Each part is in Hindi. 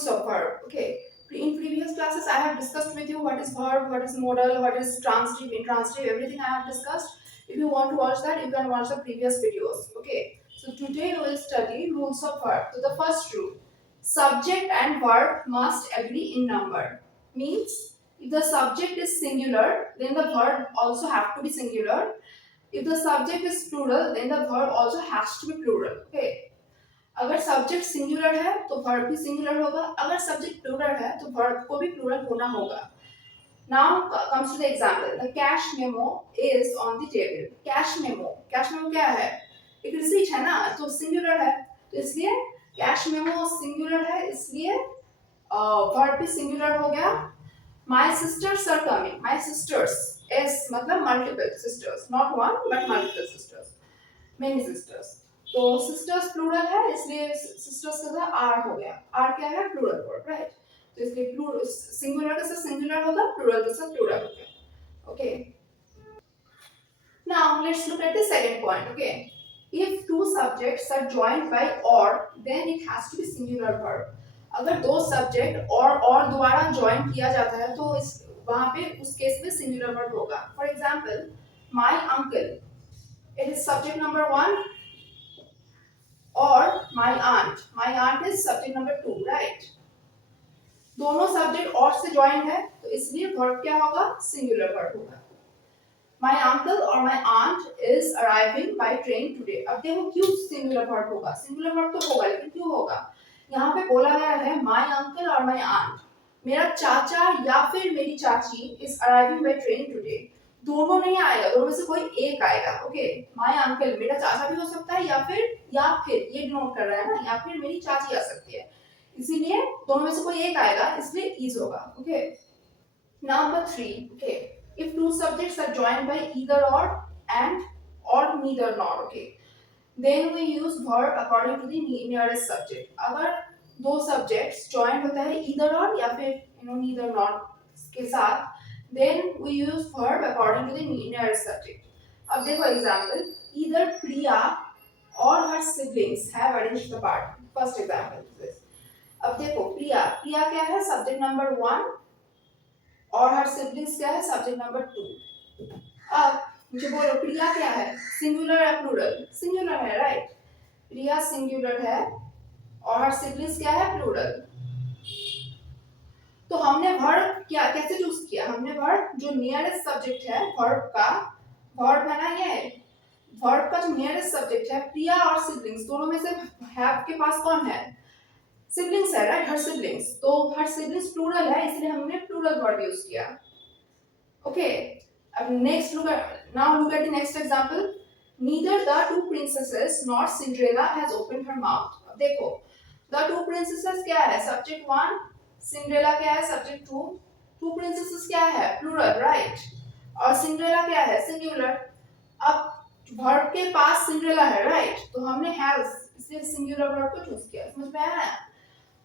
rules of verb. Okay, in previous classes I have discussed with you what is verb, what is modal, what is transitive, intransitive, everything I have discussed. If you want to watch that, you can watch the previous videos. Okay, so today we will study rules of verb. So the first rule, subject and verb must agree in number. Means if the subject is singular, then the verb also have to be singular. If the subject is plural, then the verb also has to be plural. Okay, अगर सब्जेक्ट सिंगुलर है तो वर्ब भी सिंगुलर होगा, अगर सब्जेक्ट प्लूरल है तो वर्ब को भी प्लूरल होना होगा. Now comes to the example, the cash memo is on the table. Cash memo क्या है? एक रिसीट है ना, तो सिंगुलर है, तो इसलिए कैश मेमो सिंगुलर है, इसलिए वर्ब भी सिंगुलर हो गया. My sisters are coming. My sisters, S मतलब multiple sisters, not one but multiple sisters, many sisters. तो सिस्टर्स प्लूरल है, इसलिए सिस्टर्स का आर हो गया. आर क्या है? Plural word, right. तो इसलिए प्लूरल सिंगुलर के साथ सिंगुलर होगा, प्लूरल के साथ प्लूरल होगा. Okay, now let's look at the second point. Okay, if two subjects are joined by or, then it has to be singular verb. अगर दो सब्जेक्ट और दोबारा ज्वाइन किया जाता है तो इस वहां पे उस केस में सिंगुलर वर्ब होगा. For example, my uncle, it is subject number 1, और my aunt is subject number 2, right. दोनों सब्जेक्ट और से ज्वाइन है, तो इसलिए वर्ब क्या होगा? सिंगुलर वर्ब होगा. my uncle और my aunt is arriving by train today. अब देखो क्यों सिंगुलर वर्ब होगा? सिंगुलर वर्ब तो होगा, लेकिन क्यों होगा? यहाँ पे बोला गया है my uncle और my aunt, मेरा चाचा या फिर मेरी चाची is arriving by train today. दोनों नहीं आएगा, दोनों में से कोई एक आएगा. ओके, माय अंकल मेरा चाचा भी हो सकता है, या फिर ये डिनोट कर रहा है ना, या फिर मेरी चाची आ सकती है, इसीलिए दोनों में से कोई एक आएगा, इसलिए इज होगा. Okay, number 3. Okay, if two subjects are joined by either or neither nor, okay, then we use verb according to the nearest subject. अगर दो सब्जेक्ट्स जॉइंट होता है ईदर और या फिर नीदर नॉर के साथ, then we use verb according to the nearest subject. अब देखो example, either Priya or her siblings have arranged the party. First example is this. अब देखो प्रिया क्या है? सब्जेक्ट नंबर 1, और her siblings क्या है? Subject number 2. अब मुझे बोलो प्रिया क्या है? सिंगुलर या प्लूरल? सिंगुलर है, राइट. प्रिया सिंगुलर है और her siblings क्या है? प्लूरल. तो हमने वर्ब क्या कैसे चूज किया? हमने वर्ब जो नियरेस्ट सब्जेक्ट है, वर्ब है ना, ये वर्ब का जो नियरेस्ट सब्जेक्ट है, प्रिया और सिबलिंग्स, दोनों में से हैव के पास कौन है? सिबलिंग्स है, राइट, हर सिबलिंग्स. तो हर सिबलिंग्स प्लूरल है, इसलिए हमने प्लूरल वर्ब यूज किया. ओके, अब next look at the next example. Neither the two princesses nor Cinderella has opened her mouth. अब देखो, द टू प्रिंसेसेस क्या है? सब्जेक्ट 1. सिंड्रेला क्या है? सब्जेक्ट 2. टू प्रिंसेसेस क्या है? Plural, right. और सिंड्रेला क्या है? सिंगुलर. अब वर्ब के पास सिंड्रेला है, राइट, तो हमने हैज, इसलिए सिंगुलर वर्ब को चूज किया. समझ में आया?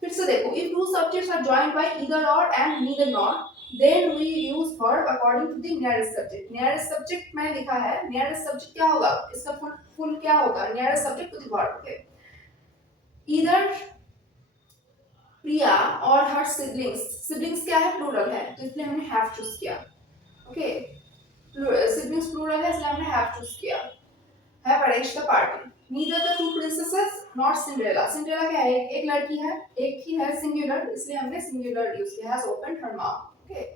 फिर से देखो, if two subjects are joined by either or and neither not, then we use verb according to the nearest subject. Nearest subject मैंने लिखा है. नियरेस्ट सब्जेक्ट क्या होगा? इसका फुल क्या होगा? Nearest subject to the verb. Okay, either Priya or her siblings क्या है? प्लूरल है, तो इसलिए हमने हैव चूज किया. ओके, सिबलिंग्स प्लूरल है, इसलिए हमने हैव चूज किया. Have arranged the party. Neither the two princesses not Cinderella. Cinderella क्या है? एक लड़की है, एक ही है, सिंगुलर, इसलिए हमने सिंगुलर यूज किया. Has opened her mouth. Okay,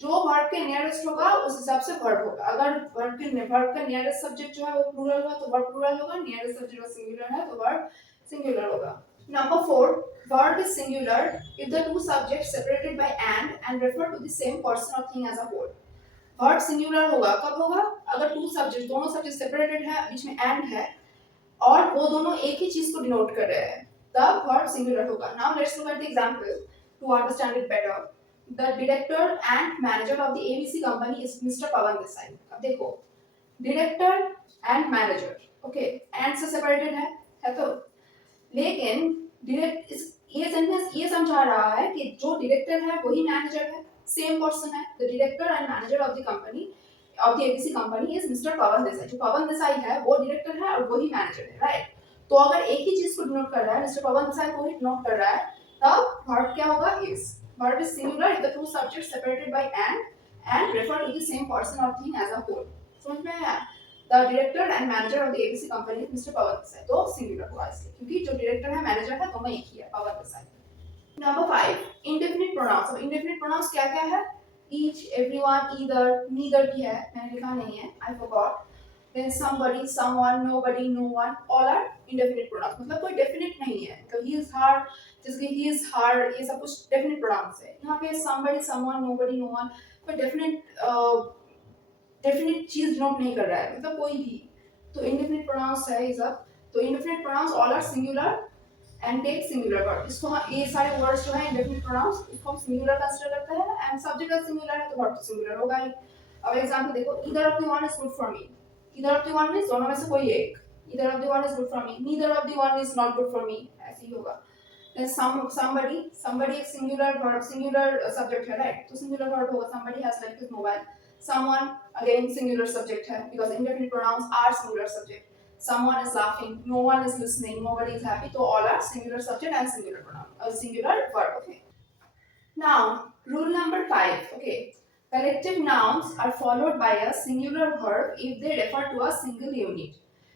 जो वर्ब के नियरेस्ट होगा उस हिसाब से वर्ब होगा. अगर वर्ब का नियरेस्ट सब्जेक्ट जो है वो प्लूरल हुआ तो वर्ब प्लूरल होगा, नियरेस्ट सब्जेक्ट सिंगुलर है तो वर्ब सिंगुलर होगा. Number 4, verb is singular if the two subjects separated by and refer to the same person or thing as a whole. Verb singular होगा कब होगा? अगर two subjects, दोनों subjects separated है, बीच में and है, और वो दोनों एक ही चीज को डिनोट कर रहे हैं, तब verb singular होगा. Now let's look at the example to understand it better. The director and manager of the ABC company is Mr. Pawan Desai. अब देखो, director and manager, okay, and से separated है तो, लेकिन डायरेक्ट ये सेंटेंस ये समझा रहा है कि जो डायरेक्टर है वही मैनेजर है, सेम पर्सन है. The director and manager of the company of the ABC company is mister Pavan Desai. जो पवन देसाई है वो डायरेक्टर है और वही मैनेजर है, राइट. तो अगर एक ही चीज को डिनोट कर रहा है, मिस्टर पवन देसाई को ही डिनोट कर रहा है, तब verb क्या होगा is. Verb is singular if the two subjects separated by and refer to the same person or thing as a whole. समझ में आया? The director and manager of the ABC company is Mr. पवन देसाई. तो singular हुआ इसलिए क्योंकि जो director है manager है दोनों एक ही है पवन देसाई. Number 5 indefinite pronouns. अब indefinite pronouns क्या क्या है? Each, everyone, either, neither भी है मैंने लिखा नहीं है I forgot. Then somebody, someone, nobody, no one, all are indefinite pronouns. मतलब कोई definite नहीं है. तो he is her, जैसे he is her, ये सब कुछ definite pronouns है. यहाँ पे somebody, someone, nobody, no one, कोई definite चीज डिनोट नहीं कर रहा है. मतलब कोई भी. तो indefinite pronouns है ये सब. तो indefinite pronouns all are singular and take singular verb. इसको ये सारे words जो हैं indefinite pronouns इसको हम singular consider करते हैं and subject अगर singular है तो verb तो singular होगा ही. अब example देखो either of the one is good for me. Either of the one means दोनों में से कोई एक. Either of the one is good for me. Neither of the one is not good for me. ऐसे ही होगा. Then somebody एक singular verb singular subject है right? तो singular verb होगा. Somebody has left his mobile. Someone again singular subject है because indefinite pronouns are singular subject. Someone is laughing. No one is listening. Nobody is happy. So all are singular subject and singular pronoun. Singular verb. Okay. Now rule number 5. Okay. Collective nouns are followed by a singular verb if they refer to a single unit.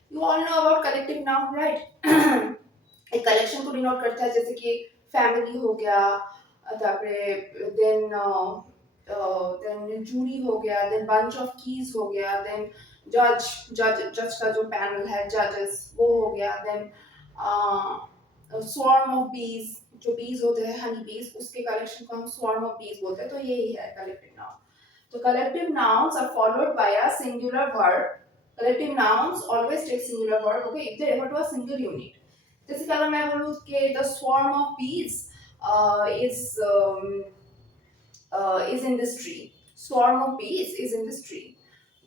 You all know about collective noun, right? एक collection को denote करता है जैसे कि family हो गया, तापरे then jury हो गया, then bunch of keys हो गया, then judge का जो panel है judges वो हो गया, then swarm of bees जो bees होते हैं honey bees उसके collection को हम swarm of bees बोलते हैं. तो यही है collective noun. So collective nouns are followed by a singular verb. Collective nouns always take singular verb. Okay, if they refer to a single unit. जैसे कि अगर मैं बोलूँ कि the swarm of bees is in this tree. Swarm of bees is in this tree.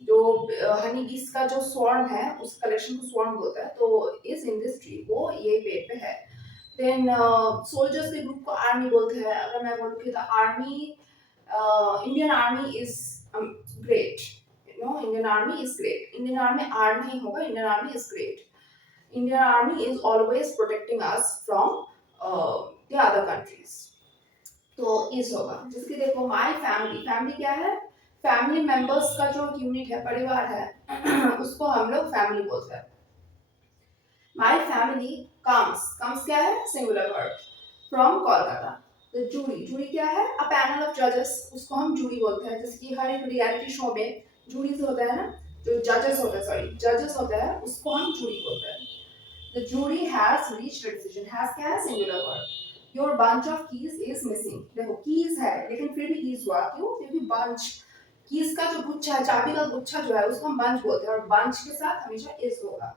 जो honey bees का जो swarm है उस collection को swarm बोलता है. तो is in this tree वो ये पेड़ पे है. Then soldiers के group को army बोलते हैं. अगर मैं बोलूँ कि the army Indian Army is great. You know, Indian Army is great. Indian Army R नहीं होगा. Indian Army is great. Indian Army is always protecting us from the other countries. तो इस होगा. जिसकी देखो my family. Family क्या है? Family members का जो unit है परिवार है उसको हम लोग family बोलते हैं. My family comes. Comes क्या है? Singular word. From Kolkata. The jury क्या है? A panel of judges उसको हम jury बोलते हैं. जैसे कि हर एक reality show में juries होता है ना जो judges होते हैं उसको हम jury बोलते हैं. The jury has reached a decision. Has क्या है? Singular word. Your bunch of keys is missing. देखो keys है लेकिन फिर भी keys हुआ क्यों? क्योंकि bunch keys का जो गुच्छा है चाबी का गुच्छा जो है उसको हम bunch बोलते हैं और bunch के साथ हमेशा is होगा.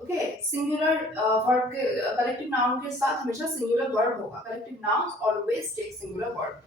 Okay, singular verb के collective noun के साथ हमेशा singular verb होगा. Collective nouns always take singular verb.